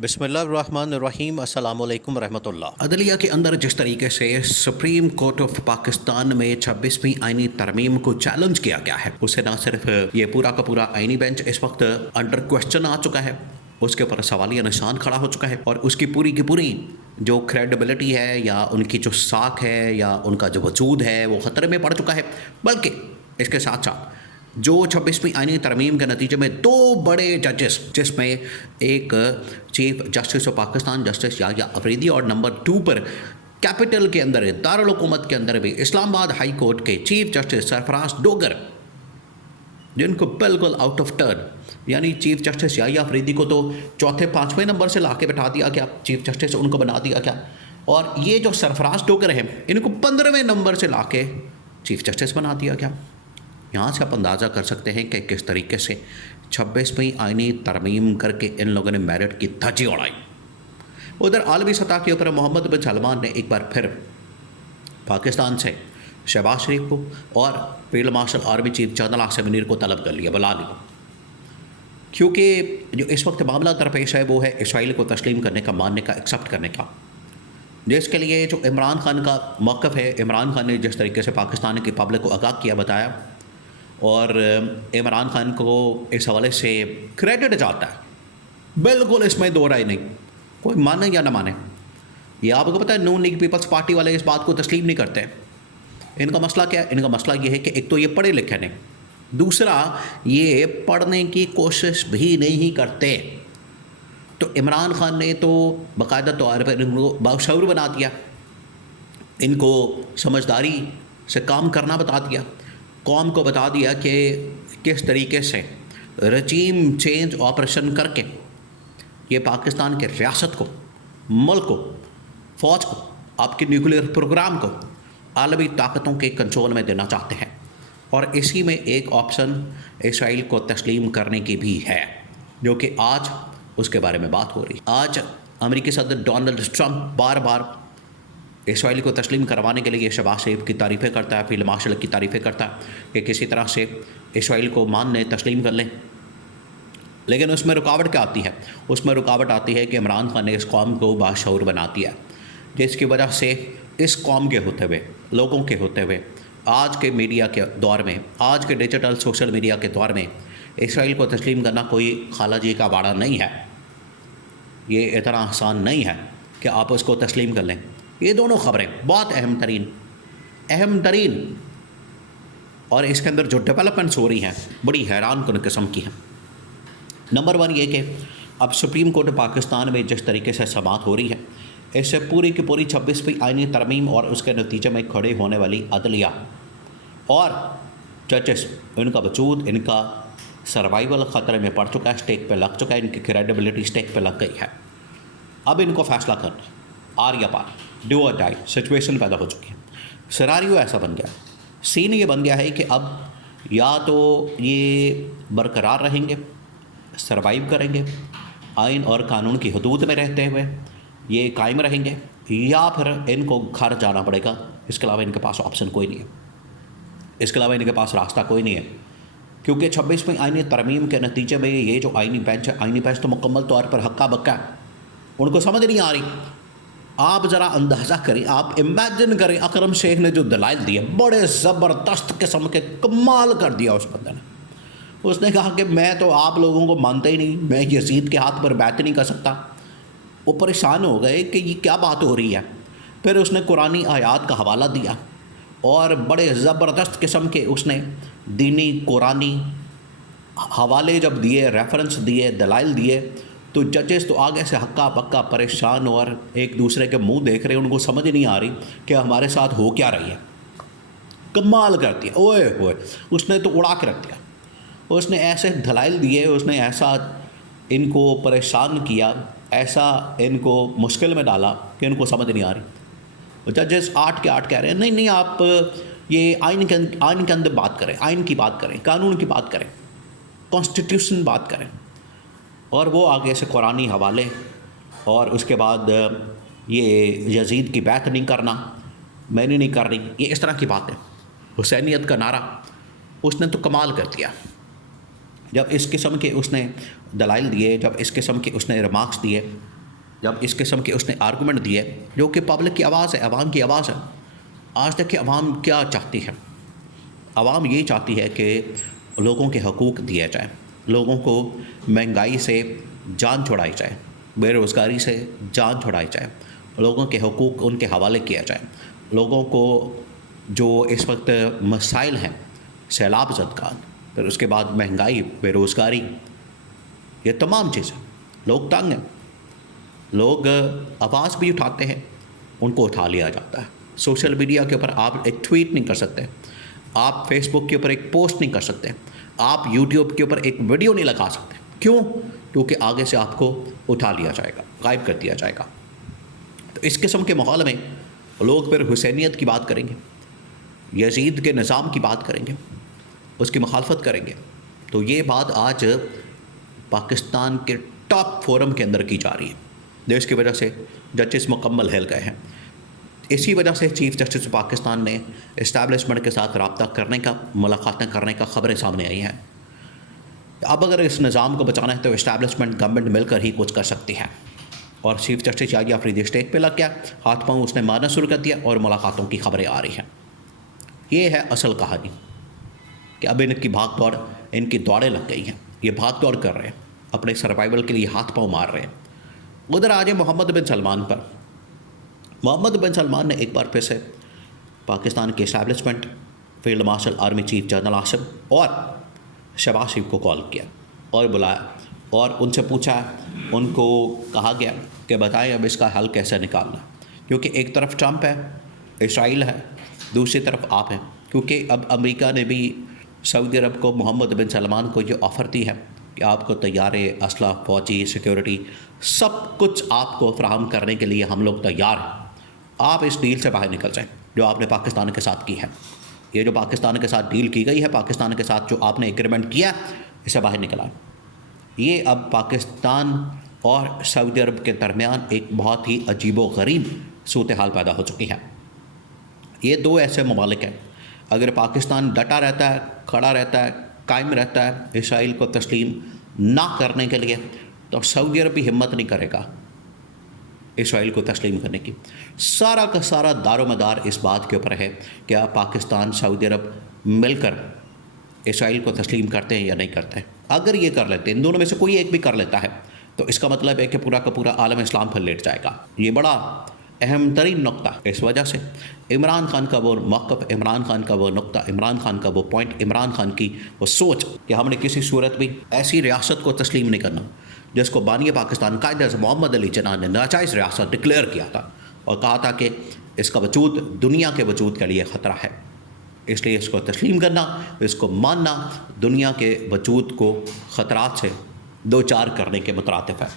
بسم اللہ الرحمن الرحیم، السلام علیکم ورحمۃ اللہ۔ عدلیہ کے اندر جس طریقے سے سپریم کورٹ آف پاکستان میں 26ویں آئینی ترمیم کو چیلنج کیا گیا ہے، اس سے نہ صرف یہ پورا کا پورا آئینی بینچ اس وقت انڈر کوشچن آ چکا ہے، اس کے اوپر سوالیہ نشان کھڑا ہو چکا ہے، اور اس کی پوری جو کریڈیبلٹی ہے یا ان کی جو ساکھ ہے یا ان کا جو وجود ہے وہ خطرے میں پڑ چکا ہے۔ بلکہ اس کے ساتھ ساتھ جو 26ویں آئینی ترمیم کے نتیجے میں دو بڑے ججز، جس میں ایک chief justice of Pakistan justice Yahya Afridi اور نمبر 2 پر کیپٹل کے اندر دارالحکومت کے اندر بھی اسلام آباد ہائی کورٹ کے چیف جسٹس سرفراز ڈوگر، جن کو بالکل آؤٹ آف ٹرن، یعنی چیف جسٹس یحییٰ افریدی کو تو چوتھے 5ویں نمبر سے لا کے بٹھا دیا گیا، چیف جسٹس ان کو بنا دیا گیا، اور یہ جو سرفراز ڈوگر ہیں ان کو 15ویں نمبر سے لا کے چیف جسٹس بنا دیا گیا۔ یہاں سے آپ اندازہ کر سکتے ہیں کہ کس طریقے سے 26ویں آئینی ترمیم کر کے ان لوگوں نے میرٹ کی دھجی اڑائی۔ ادھر عالمی سطح کے اوپر محمد بن سلمان نے ایک بار پھر پاکستان سے شہباز شریف کو اور field marshal army chief general Asim Munir کو طلب کر لیا، بلا لیا، کیونکہ جو اس وقت معاملہ درپیش ہے وہ ہے اسرائیل کو تسلیم کرنے کا، ماننے کا، ایکسیپٹ کرنے کا، جس کے لیے جو عمران خان کا موقف ہے، عمران خان نے جس طریقے سے پاکستان کی پبلک کو آگاہ کیا، بتایا، اور عمران خان کو اس حوالے سے کریڈٹ جاتا ہے، بالکل اس میں دو رائے نہیں، کوئی مانے یا نہ مانے۔ یہ آپ کو پتہ ہے نون لیگ پیپلز پارٹی والے اس بات کو تسلیم نہیں کرتے۔ ان کا مسئلہ کیا ہے؟ ان کا مسئلہ یہ ہے کہ ایک تو یہ پڑھے لکھے نہیں، دوسرا یہ پڑھنے کی کوشش بھی نہیں کرتے۔ تو عمران خان نے تو باقاعدہ طور پر ان کو باشعور بنا دیا، ان کو سمجھداری سے کام کرنا بتا دیا، قوم کو بتا دیا کہ کس طریقے سے رجیم چینج آپریشن کر کے یہ پاکستان کے ریاست کو، ملک کو، فوج کو، آپ کے نیوکلیئر پروگرام کو عالمی طاقتوں کے کنٹرول میں دینا چاہتے ہیں، اور اسی میں ایک آپشن اسرائیل کو تسلیم کرنے کی بھی ہے، جو کہ آج اس کے بارے میں بات ہو رہی ہے۔ آج امریکی صدر ڈونلڈ ٹرمپ بار بار اسرائیل کو تسلیم کروانے کے لیے شہباز شریف کی تعریفیں کرتا ہے، فیلڈ مارشل کی تعریفیں کرتا ہے کہ کسی طرح سے اسرائیل کو مان لیں، تسلیم کر لیں، لیکن اس میں رکاوٹ کیا آتی ہے؟ اس میں رکاوٹ آتی ہے کہ عمران خان نے اس قوم کو باشعور بنا دیا، جس کی وجہ سے اس قوم کے ہوتے ہوئے، لوگوں کے ہوتے ہوئے، آج کے میڈیا کے دور میں، آج کے ڈیجیٹل سوشل میڈیا کے دور میں اسرائیل کو تسلیم کرنا کوئی خالہ جی کا باڑہ نہیں ہے، یہ اتنا آسان نہیں ہے کہ آپ اس کو تسلیم کر لیں۔ یہ دونوں خبریں بہت اہم ترین اور اس کے اندر جو ڈیولپمنٹس ہو رہی ہیں بڑی حیران کن قسم کی ہیں۔ نمبر 1 یہ کہ اب سپریم کورٹ پاکستان میں جس طریقے سے سماعت ہو رہی ہے، اس سے پوری کی پوری 26ویں آئینی ترمیم اور اس کے نتیجے میں کھڑے ہونے والی عدلیہ اور ججز، ان کا وجود، ان کا سروائیول خطرے میں پڑ چکا ہے، اسٹیک پہ لگ چکا ہے، ان کی کریڈیبلٹی اسٹیک پہ لگ گئی ہے۔ اب ان کو فیصلہ کرنا آر یا پار، ڈو اور ڈائی سچویشن پیدا ہو چکی ہے، سیناریو ایسا بن گیا ہے، سین یہ بن گیا ہے کہ اب یا تو یہ برقرار رہیں گے، سروائیو کریں گے، آئین اور قانون کی حدود میں رہتے ہوئے یہ قائم رہیں گے، یا پھر ان کو گھر جانا پڑے گا۔ اس کے علاوہ ان کے پاس آپشن کوئی نہیں ہے، اس کے علاوہ ان کے پاس راستہ کوئی نہیں ہے، کیونکہ 26ویں آئینی ترمیم کے نتیجے میں یہ جو آئینی بینچ ہے، آئینی بینچ تو مکمل طور پر ہکا بکا ہے، ان کو سمجھ نہیں آ رہی۔ آپ ذرا اندازہ کریں، آپ امیجن کریں، اکرم شیخ نے جو دلائل دیے، بڑے زبردست قسم کے، کمال کر دیا اس بندے نے۔ اس نے کہا کہ میں تو آپ لوگوں کو مانتا ہی نہیں، میں یزید کے ہاتھ پر بیعت نہیں کر سکتا۔ وہ پریشان ہو گئے کہ یہ کیا بات ہو رہی ہے۔ پھر اس نے قرآنی آیات کا حوالہ دیا اور بڑے زبردست قسم کے اس نے دینی قرآنی حوالے جب دیے، ریفرنس دیے، دلائل دیے، تو ججز تو آگے سے ہکا بکا پریشان اور ایک دوسرے کے منہ دیکھ رہے، ان کو سمجھ نہیں آ رہی کہ ہمارے ساتھ ہو کیا رہی ہے۔ کمال کر دیا، اوئے ہوئے، اس نے تو اڑا کے رکھ دیا۔ اس نے ایسے دلائل دیے، اس نے ایسا ان کو پریشان کیا، ایسا ان کو مشکل میں ڈالا کہ ان کو سمجھ نہیں آ رہی۔ ججز آٹھ کہہ رہے ہیں نہیں آپ یہ آئین کے اندر بات کریں، آئین کی بات کریں، قانون کی بات کریں، کانسٹیٹیوشن بات کریں، اور وہ آگے سے قرآنی حوالے، اور اس کے بعد یہ یزید کی بیعت نہیں کرنا، میں نے نہیں کرنی، یہ اس طرح کی بات ہے۔ حسینیت کا نعرہ اس نے تو کمال کر دیا۔ جب اس قسم کے اس نے دلائل دیے، جب اس قسم کے اس نے ریمارکس دیے، جب اس قسم کے اس نے آرگومنٹ دیے جو کہ پبلک کی آواز ہے، عوام کی آواز ہے. آج تک کہ عوام کیا چاہتی ہے؟ عوام یہ چاہتی ہے کہ لوگوں کے حقوق دیے جائیں، لوگوں کو مہنگائی سے جان چھڑائی جائے، بے روزگاری سے جان چھڑائی جائے، لوگوں کے حقوق ان کے حوالے کیا جائے. لوگوں کو جو اس وقت مسائل ہیں، سیلاب زدگان، پھر اس کے بعد مہنگائی، بے روزگاری، یہ تمام چیزیں، لوگ تنگ ہیں، لوگ آواز بھی اٹھاتے ہیں، ان کو اٹھا لیا جاتا ہے. سوشل میڈیا کے اوپر آپ ایک ٹویٹ نہیں کر سکتے، آپ فیس بک کے اوپر ایک پوسٹ نہیں کر سکتے، آپ یوٹیوب کے اوپر ایک ویڈیو نہیں لگا سکتے. کیوں؟ کیونکہ آگے سے آپ کو اٹھا لیا جائے گا، غائب کر دیا جائے گا. تو اس قسم کے ماحول میں لوگ پھر حسینیت کی بات کریں گے، یزید کے نظام کی بات کریں گے، اس کی مخالفت کریں گے. تو یہ بات آج پاکستان کے ٹاپ فورم کے اندر کی جا رہی ہے، جس کی وجہ سے ججز مکمل ہل گئے ہیں. اسی وجہ سے چیف جسٹس پاکستان نے اسٹیبلشمنٹ کے ساتھ رابطہ کرنے کا، ملاقاتیں کرنے کا خبریں سامنے آئی ہیں. اب اگر اس نظام کو بچانا ہے تو اسٹیبلشمنٹ گورنمنٹ مل کر ہی کچھ کر سکتی ہے. اور chief justice Yahya Afridi stage پہ لگ گیا، ہاتھ پاؤں اس نے مارنا شروع کر دیا اور ملاقاتوں کی خبریں آ رہی ہیں. یہ ہے اصل کہانی کہ اب ان کی بھاگ دوڑ، ان کی دوڑیں لگ گئی ہیں، یہ بھاگ دوڑ کر رہے ہیں، اپنے سروائیول کے لیے ہاتھ پاؤں مار رہے ہیں. ادھر آ جائیں محمد بن سلمان پر. محمد بن سلمان نے ایک بار پھر سے پاکستان کی establishment, field marshal army chief general Asim اور شہباز شریف کو کال کیا اور بلایا اور ان سے پوچھا، ان کو کہا گیا کہ بتائیں اب اس کا حل کیسے نکالنا. کیونکہ ایک طرف ٹرمپ ہے، اسرائیل ہے، دوسری طرف آپ ہیں. کیونکہ اب امریکہ نے بھی سعودی عرب کو، محمد بن سلمان کو یہ آفر دی ہے کہ آپ کو طیارے، اسلحہ، فوجی، سیکیورٹی، سب کچھ آپ کو فراہم کرنے کے لیے ہم لوگ تیار ہیں. آپ اس ڈیل سے باہر نکل جائیں جو آپ نے پاکستان کے ساتھ کی ہے. یہ جو پاکستان کے ساتھ ڈیل کی گئی ہے، پاکستان کے ساتھ جو آپ نے ایگریمنٹ کیا، اس سے باہر نکل آئیں. یہ اب پاکستان اور سعودی عرب کے درمیان ایک بہت ہی عجیب و غریب صورتحال پیدا ہو چکی ہے. یہ دو ایسے ممالک ہیں، اگر پاکستان ڈٹا رہتا ہے، کھڑا رہتا ہے، قائم رہتا ہے اسرائیل کو تسلیم نہ کرنے کے لیے، تو سعودی عرب بھی ہمت نہیں کرے گا اسرائیل کو تسلیم کرنے کی. سارا کا سارا دار و مدار اس بات کے اوپر ہے کہ آپ پاکستان، سعودی عرب مل کر اسرائیل کو تسلیم کرتے ہیں یا نہیں کرتے ہیں. اگر یہ کر لیتے ہیں، ان دونوں میں سے کوئی ایک بھی کر لیتا ہے، تو اس کا مطلب ہے کہ پورا کا پورا عالم اسلام پر لیٹ جائے گا. یہ بڑا اہم ترین نقطہ. اس وجہ سے عمران خان کا وہ موقف، عمران خان کا وہ نقطہ، عمران خان کا وہ پوائنٹ، عمران خان کی وہ سوچ کہ ہم نے کسی صورت بھی ایسی ریاست کو تسلیم نہیں کرنا جس کو بانی پاکستان قائد اعظم محمد علی جناح نے ناجائز ریاست ڈکلیئر کیا تھا اور کہا تھا کہ اس کا وجود دنیا کے وجود کے لیے خطرہ ہے. اس لیے اس کو تسلیم کرنا، اس کو ماننا دنیا کے وجود کو خطرات سے دو چار کرنے کے مترادف ہے.